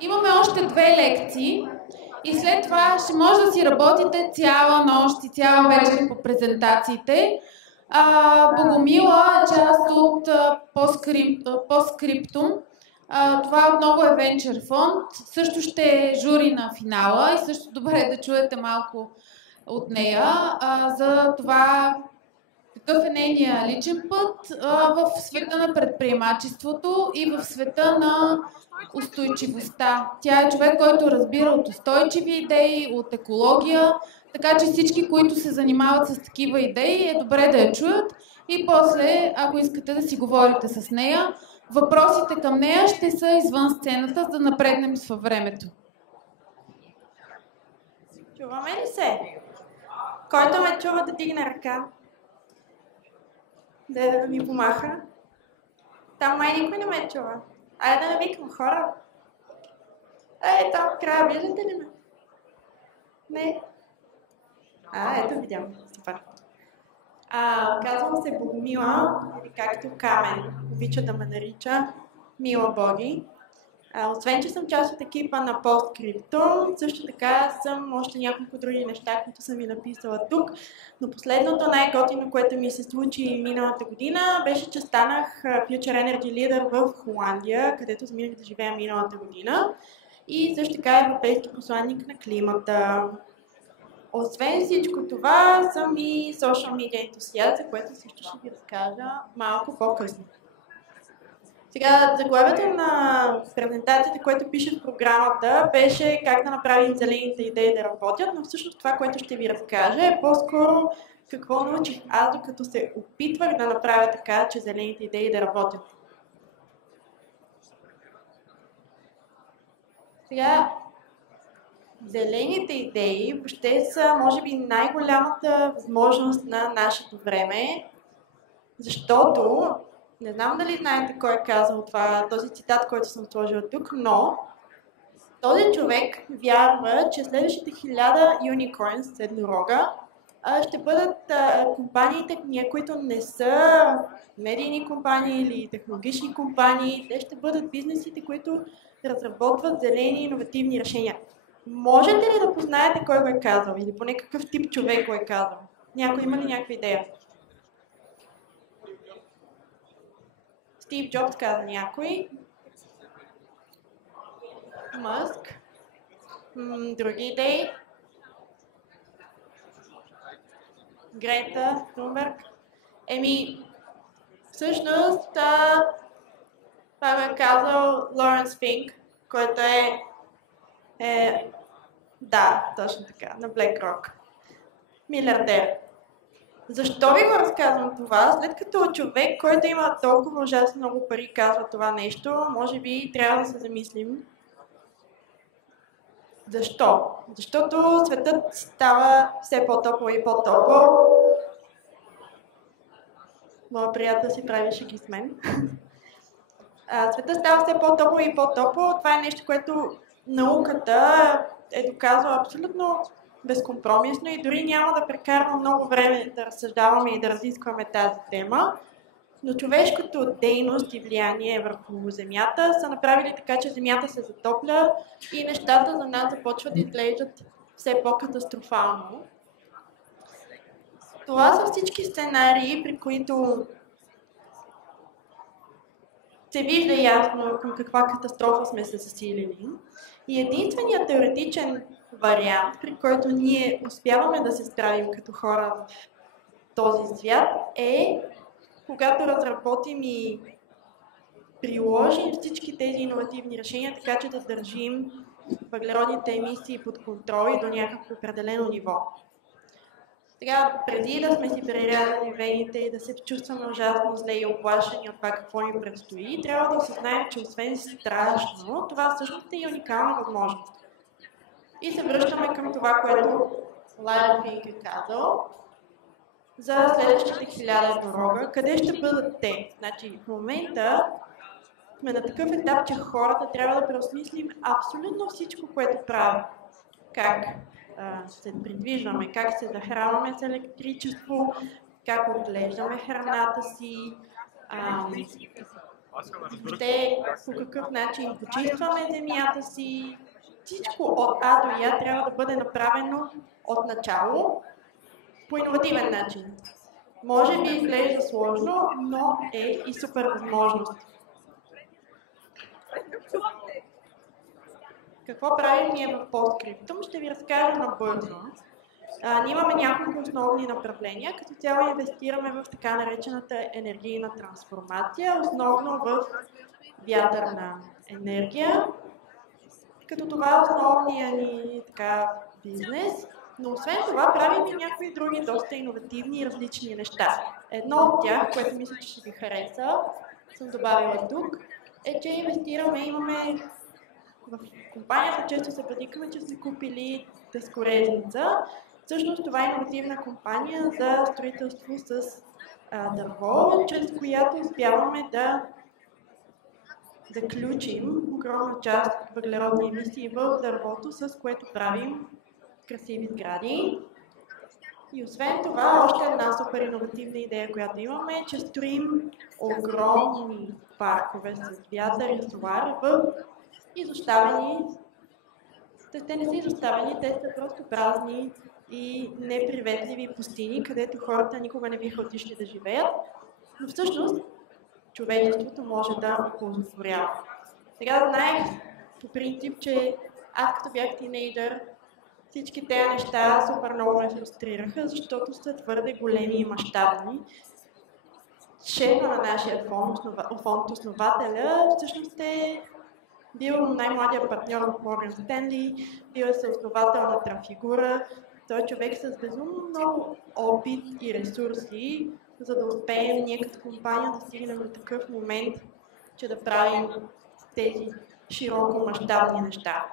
Имаме още 2 лекции и след това ще може да си работите цяла нощ и цяла вечер по презентациите. Богомила е част от Постскриптум. Това отново е Venture Fund. Също ще е жури на финала и също добре е да чуете малко от нея за това какъв е нейният личен път в света на предприемачеството и в света на устойчивостта. Тя е човек, който разбира от устойчиви идеи, от екология, така че всички, които се занимават с такива идеи, е добре да я чуят и после, ако искате да си говорите с нея, въпросите към нея ще са извън сцената, за да напреднем във времето. Чуваме ли се? Който ме чува да дигне ръка? Да ми помаха? Там май никой не ме чува. Айде да не викам хора. Там в края, виждате ли ме? Не? Ето видям. Супер. Казвам се Богомила, или както Камен обича да ме нарича, Мила Боги. Освен, че съм част от екипа на Постскриптум, също така съм още няколко други неща, които съм ви написала тук. Но последното най-готино, което ми се случи миналата година, беше, че станах Future Energy Leader в Холандия, където заминах да живея миналата година. И също така европейски посланник на климата. Освен всичко това, съм и social media ентусиаст, за което също ще ви разкажа малко по-късно. Сега, заглавието на презентацията, което пише в програмата, беше как да направим зелените идеи да работят, но всъщност това, което ще ви разкажа, е по-скоро какво научих аз, докато се опитвах да направя така, че зелените идеи да работят. Сега, зелените идеи въобще са, може би, най-голямата възможност на нашето време, защото, не знам дали знаете кой е казал това, този цитат, който съм сложила тук, но този човек вярва, че следващите 1000 unicorns, еднорога, ще бъдат компаниите, които не са медийни компании или технологични компании, те ще бъдат бизнесите, които разработват зелени иновативни решения. Можете ли да познаете кой го е казал или поне какъв тип човек го е казал? Някой има ли някаква идея? Стив Джобс каза някой. Мъск. Други идеи? Грета Тунберг. Всъщност, това го е казал Лоренс Финк, който да, точно така, на BlackRock. Милиардер. Защо ви го разказвам това? След като човек, който има толкова ужасно много пари, казва това нещо, може би трябва да се замислим. Защо? Защото светът става все по-топъл и по-топъл. Моя приятел си прави шеги с мен. Светът става все по-топъл и по-топъл. Това е нещо, което науката е доказала абсолютно безкомпромисно и дори няма да прекарвам много време да разсъждаваме и да разискваме тази тема, но човешкото дейност и влияние върху Земята са направили така, че Земята се затопля и нещата за нас започват да изглеждат все по-катастрофално. Това са всички сценарии, при които се вижда ясно към каква катастрофа сме се засилили. И единственият теоретичен вариант, при който ние успяваме да се справим като хора в този свят, е когато разработим и приложим всички тези иновативни решения, така че да държим въглеродните емисии под контрол и до някакво определено ниво. Сега, преди да сме си прерязали вените и да се чувстваме ужасно зле и оплашени от това какво ни предстои, трябва да осъзнаем, че освен страшно, това всъщност е и уникална възможност. И се връщаме към това, което Лайден Финк е казал за следващите 1000 еднорога. Къде ще бъдат те? Значи, в момента сме на такъв етап, че хората трябва да преосмислим абсолютно всичко, което правим. Как се придвижваме, как се захранваме с електричество, как отглеждаме храната си, въобще по какъв начин почистваме земята си. Всичко от А до Я трябва да бъде направено от начало по иновативен начин. Може би изглежда сложно, но е и супер възможност. Какво правим ние в PostScriptum? Ще ви разкажа набързо. Ние имаме няколко основни направления. Като цяло инвестираме в така наречената енергийна трансформация, основно в вятърна енергия. Като това е основният ни бизнес, но освен това правим и някои други доста иновативни и различни неща. Едно от тях, което мисля, че ще ви хареса, съм добавила тук, е, че имаме в компанията, често се предикаме, че сме купили дъскорезница. Всъщност това е иновативна компания за строителство с дърво, чрез която успяваме да заключим огромна част от въглеродни емисии в дървото, с което правим красиви сгради. И освен това, още една супер иновативна идея, която имаме, е, че строим огромни паркове с вятър и солар в изоставени. Те не са изоставени, те са просто празни и неприветливи пустини, където хората никога не биха отишли да живеят, но всъщност човечеството може да оползотворява. Сега знаех по принцип, че аз като бях тинейджър, всички тези неща супер много ме фрустрираха, защото са твърде големи и мащабни. Шефа на нашия фонд, основателя, всъщност е бил най-младия партньор в Морган Стенли, бил е съосновател на Трафигура. Той е човек с безумно много опит и ресурси, за да успеем ние като компания да стигнем до такъв момент, че да правим тези широко мащабни неща.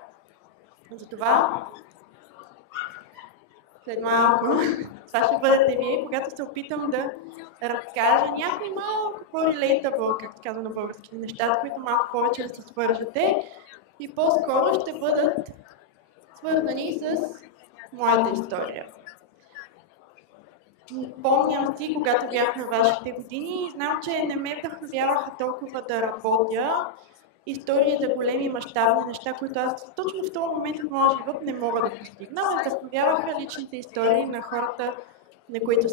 Затова след малко, това ще бъдете вие, когато се опитам да разкажа някои малко по-relatable, както казвам на български, неща, с които малко повече да се свържете и по-скоро ще бъдат свързани с моята история. Помням си, когато бях на вашите години и знам, че не ме вдъхновяваха толкова да работя истории за големи мащабни неща, които аз точно в този момент в моя живот не мога да постигна. Ме вдъхновяваха личните истории на хората, на които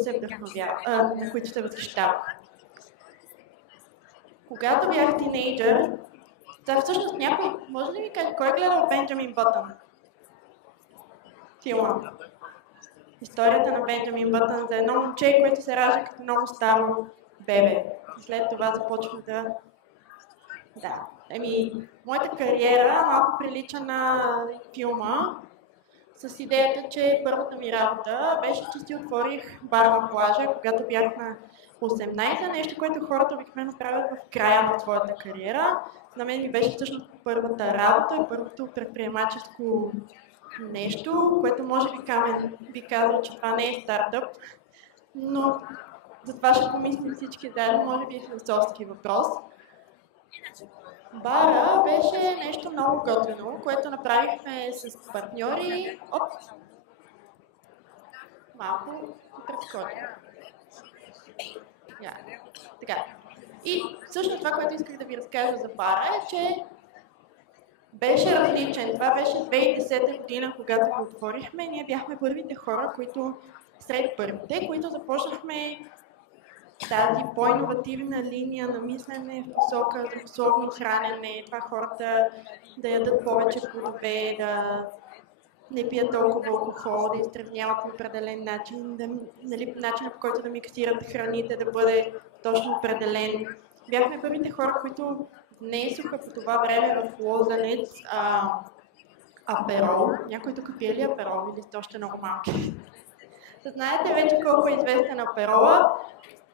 се възхищавах. Когато бях тинейджър, всъщност някой, може ли ви каже, кой е гледал Бенджамин Бътън? Филма. Историята на Бенджамин Бътън за едно момче, което се ражда като много старо бебе. След това започва да... Да. Моята кариера малко прилича на филма, с идеята, че първата ми работа беше, че си отворих бар на плажа, когато бях на 18, нещо, което хората обикновено правят в края на своята кариера. На мен ми беше всъщност първата работа и първото предприемаческо нещо, което може би Камен би казал, че това не е стартъп, но за това ще помислим всички заедно, може би е философски въпрос. Бара беше нещо много готвено, което направихме с партньори. Малко предскоча. Така. И всъщност това, което исках да ви разкажа за бара е, че беше различен. Това беше 2010 година, когато го отворихме. Ние бяхме първите хора, сред първите, които започнахме тази по-инновативна линия на мислене в посока здравословно хранене, това хората да ядат повече плодове, да не пият толкова алкохол, да изтравняват по определен начин, начинът, по който да миксират храните, да бъде точно определен. Бяхме първите хора, които внесоха по това време в Лозенец аперол. Някой тук пие ли аперол или сте още много малки? Знаете вече колко е известен аперола.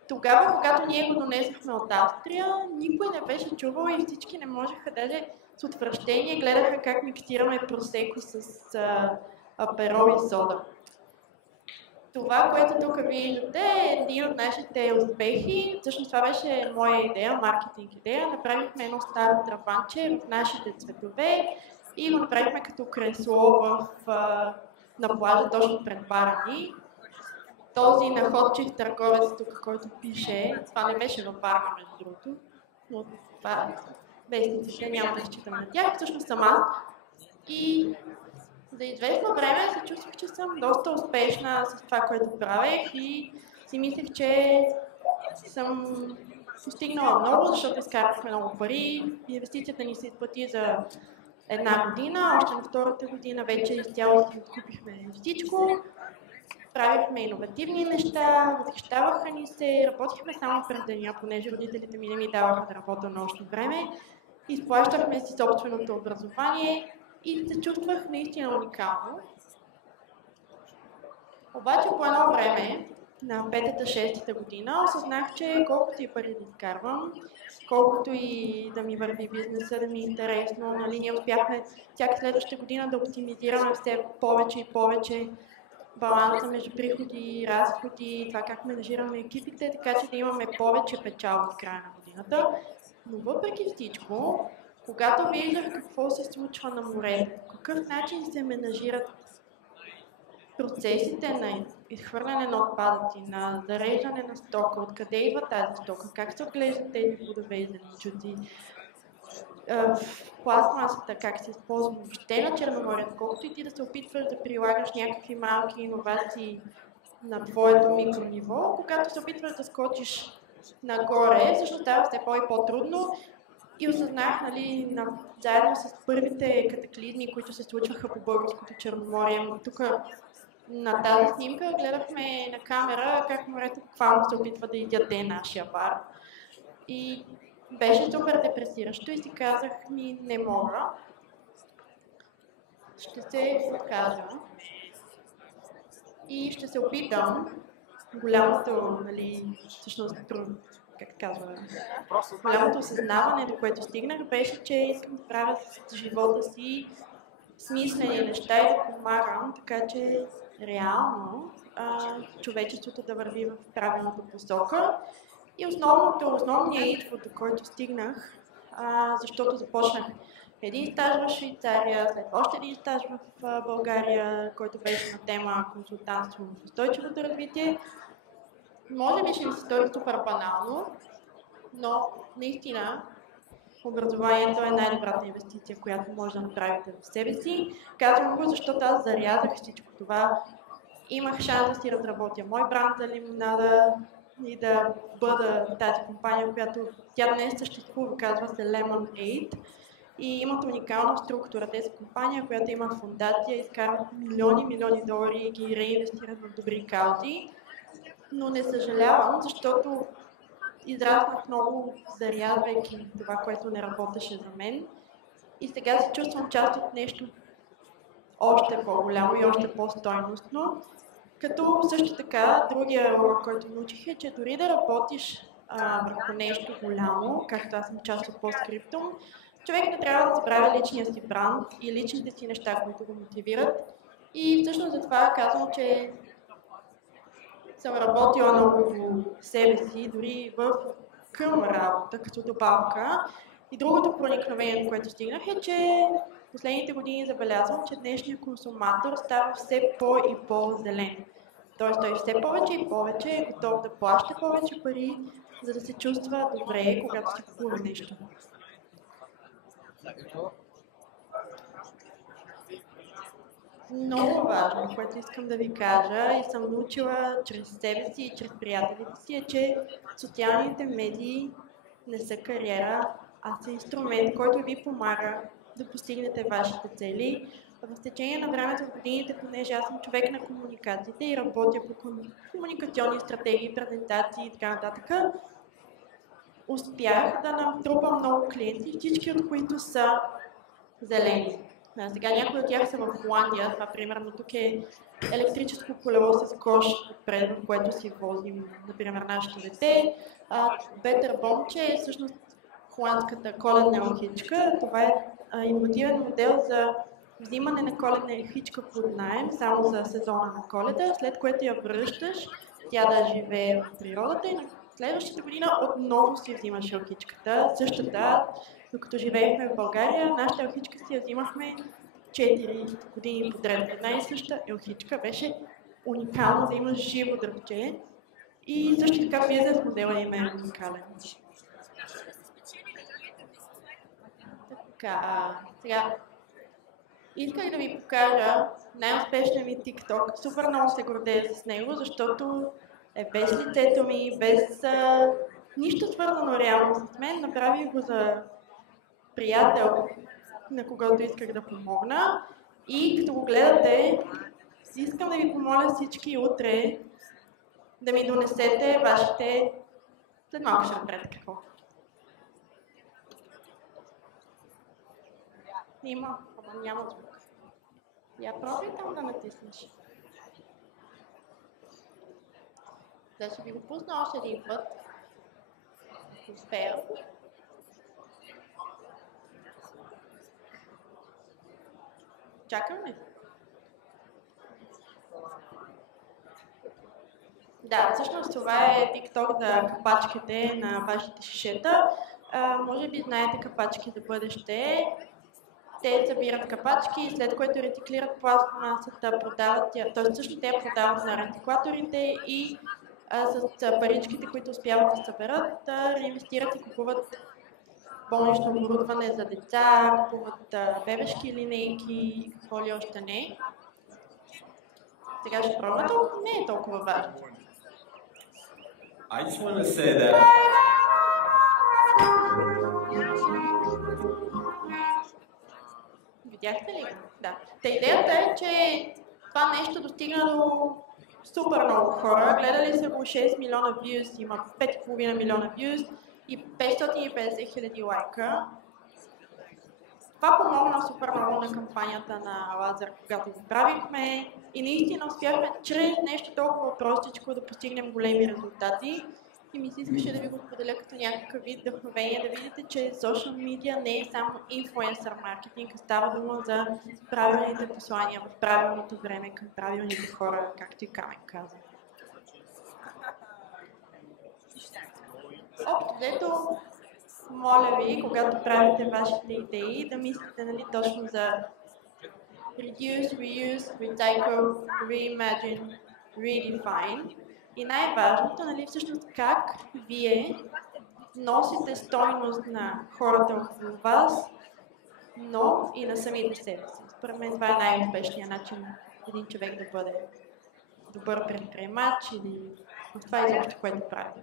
Тогава, когато ние го донесохме от Австрия, никой не беше чувал и всички не можеха, даже с отвращение гледаха как миксираме просеко с аперол и сода. Това, което тук виждате, е един от нашите успехи. Всъщност това беше моя идея, маркетинг идея. Направихме едно старо трафанче в нашите цветове и го направихме като кресло на плажа, точно пред бара ни. Този находчив търговец тук, който пише, това не беше във Варна, между другото, но това вестниците, няма да считам на тях, всъщност съм аз. И за известно време се чувствах, че съм доста успешна с това, което правех и си мислех, че съм постигнала много, защото изкарахме много пари. Инвестицията ни се изплати за една година, още на втората година вече изцяло си купихме всичко. Правихме иновативни неща, възхищаваха ни се, работихме само през деня, понеже родителите ми не ми даваха да работя нощно време. Изплащахме си собственото образование и се чувствах наистина уникално. Обаче по едно време, на 5-та-6-та година, осъзнах, че колкото и пари да изкарвам, колкото и да ми върви бизнеса, да ми е интересно, нали, ние успяхме всяка следваща година да оптимизираме все повече и повече баланса между приходи, разходи, това как менажираме екипите, така че да имаме повече печалба в края на годината. Но въпреки всичко, когато виждах какво се случва на море, по какъв начин се менажират процесите на изхвърляне на отпадъци, на зареждане на стока, откъде идва тази стока, как се отглеждат тези плодове и зеленчуци, пластмасата, как се използва въобще на Черноморието, колкото и ти да се опитваш да прилагаш някакви малки иновации на твоето микрониво, когато се опитваш да скочиш нагоре, също става все по- и по-трудно. И осъзнах, нали, заедно с първите катаклизми, които се случваха по българското Черноморие. Тук на тази снимка гледахме на камера как морето буквално се опитва да изяде нашия бар. И беше супер депресиращо и си казах, не мога. Ще се откажа и ще се опитам голямото, нали, всъщност, как казва, голямото осъзнаване, до което стигнах, беше, че искам да правя с живота си смислени неща и да помагам, така че реално човечеството да върви в правилната посока. И основният извод, до който стигнах, защото започнах един стаж в Швейцария, след още един стаж в България, който беше на тема консултантство в устойчивото развитие. Може би ще ми се стори супер банално, но наистина образованието е най-добрата инвестиция, която може да направите в себе си. Казвам го, защото аз зарязах всичко това. Имах шанс да си разработя мой бранд за лимонада и да бъда тази компания, която тя днес съществува, казва се Lemonade. И имат уникална структура. Те са компания, която има фондация, изкарват милиони долари и ги реинвестират в добри каузи. Но не съжалявам, защото израснах много, зарязвайки това, което не работеше за мен. И сега се чувствам част от нещо още по-голямо и още по-стойностно. Като също така, другия урок, който научих е, че дори да работиш върху нещо голямо, както аз съм част от PostScriptum, човек не трябва да забравя личния си бранд и личните си неща, които го мотивират. И всъщност за това казвам, че съм работила много в себе си, дори към работа, като добавка. И другото проникновение, до което стигнах е, че последните години забелязвам, че днешният консуматор става все по- и по-зелен. Тоест той все повече и повече е готов да плаща повече пари, за да се чувства добре, когато си купува нещо. Много важно, което искам да ви кажа и съм научила чрез себе си и чрез приятелите си, е, че социалните медии не са кариера, а са инструмент, който ви помага да постигнете вашите цели. В течение на времето, в годините, понеже аз съм човек на комуникациите и работя по комуникационни стратегии, презентации и така нататък, успях да натрупам много клиенти, всички от които са зелени. Сега някои от тях са в Холандия, това примерно тук е електрическо колело с кош отпред, в което си возим, например, нашето дете. Better Bomb е всъщност холандската коледна елхичка. Това е иновативен модел за взимане на коледна елхичка под наем, само за сезона на Коледа, след което я връщаш, тя да живее в природата и на следващата година отново си взимаш елхичката. Същата, докато живеехме в България, нашата елхичка си я взимахме 4 години подред. Една и съща елхичка беше уникално да имаш живо дръвче и също така бизнес модела им е уникален. Така, сега исках да ви покажа най-успешния ми TikTok. Супер много се гордея с него, защото е без лицето ми, без нищо свързано реално с мен. Направих го за приятел, на когото исках да помогна. И като го гледате, искам да ви помоля всички утре да ми донесете вашите... След малко ще разберете какво. Има, ама няма звук. Я пробвай там да натиснеш. Да ще ви го пусна още един път. Успея. Чакаме. Да, всъщност това е TikTok за капачките на вашите шишета. Може би знаете капачки за бъдеще. Те събират капачки, след което рециклират пластмасата, продават тя, т.е. също те продават на рециклаторите и с паричките, които успяват да съберат, реинвестират и купуват болнично оборудване за деца, купуват бебешки линейки, какво ли още не. Сега ще пробвате, не е толкова важно. I just want to say that. Видяхте ли? Да. Та идеята е, че това нещо достигна до супер много хора. Гледали са го 6 милиона views, има 5,5 милиона views и 550 хиляди лайка. Това помогна супер много на кампанията на Лазар, когато го правихме и наистина успяхме чрез нещо толкова простичко да постигнем големи резултати. И ми се искаше да ви го споделя като някакъв вид вдъхновение, да видите, че social media не е само инфлуенсър маркетинг, а става дума за правилните послания в правилното време към правилните хора, както и Камен каза. Общо взето, моля ви, когато правите вашите идеи, да мислите нали, точно за reduce, reuse, recycle, reimagine, redefine. И най-важното, нали, всъщност как вие носите стойност на хората около вас, но и на самите себе си. Според мен това е най-успешният начин един човек да бъде добър предприемач или в това изобщо, което прави.